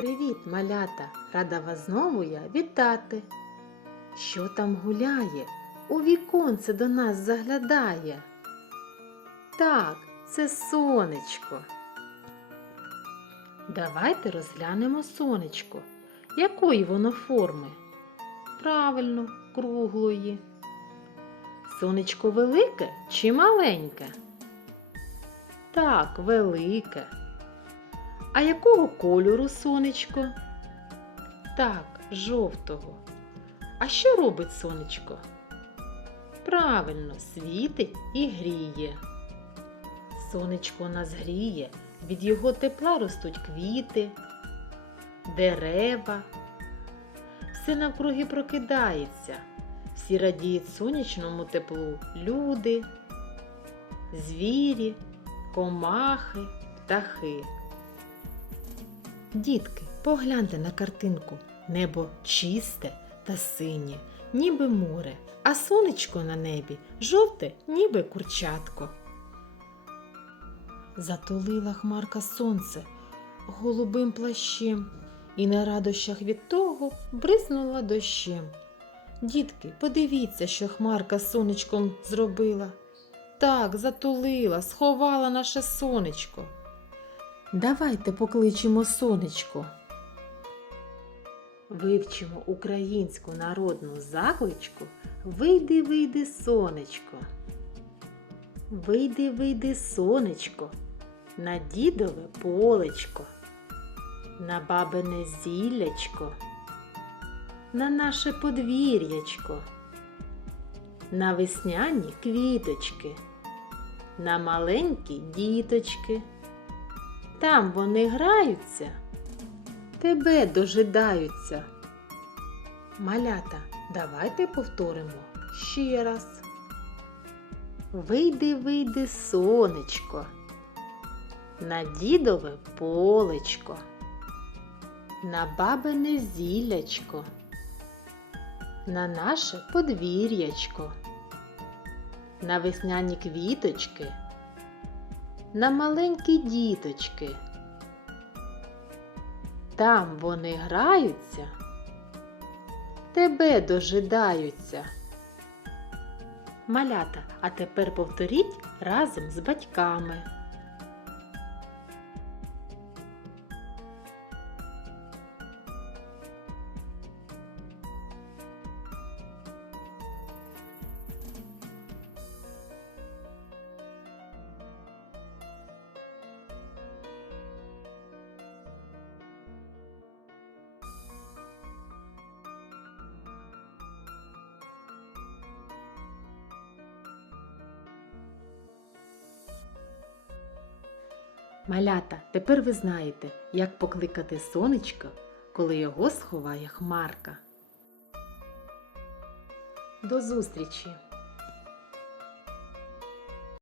Привіт, малята! Рада вас знову я вітати. Що там гуляє? У віконце до нас заглядає. Так, це сонечко. Давайте розглянемо сонечко. Якої воно форми? Правильно, круглої. Сонечко велике чи маленьке? Так, велике. А якого кольору сонечко? Так, жовтого. А що робить сонечко? Правильно, світить і гріє. Сонечко нас гріє, від його тепла ростуть квіти, дерева. Все навкруги прокидається, всі радіють сонячному теплу люди, звірі, комахи, птахи. Дітки, погляньте на картинку. Небо чисте та синє, ніби море, а сонечко на небі жовте, ніби курчатко. Затулила хмарка сонце голубим плащем і на радощах від того бризнула дощем. Дітки, подивіться, що хмарка сонечком зробила. Так, затулила, сховала наше сонечко. Давайте покличемо сонечко. Вивчимо українську народну закличку Вийди, вийди, сонечко. Вийди, вийди, сонечко, на дідове полечко, на бабине зіллячко, на наше подвір'ячко, на весняні квіточки, на маленькі діточки. Там вони граються, тебе дожидаються. Малята, давайте повторимо ще раз. Вийди, вийди, сонечко, на дідове полечко, на бабине зілячко, на наше подвір'ячко, на весняні квіточки на маленькі діточки. Там вони граються, тебе дожидаються. Малята, а тепер повторіть разом з батьками. Малята, тепер ви знаєте, як покликати сонечко, коли його сховає хмарка. До зустрічі!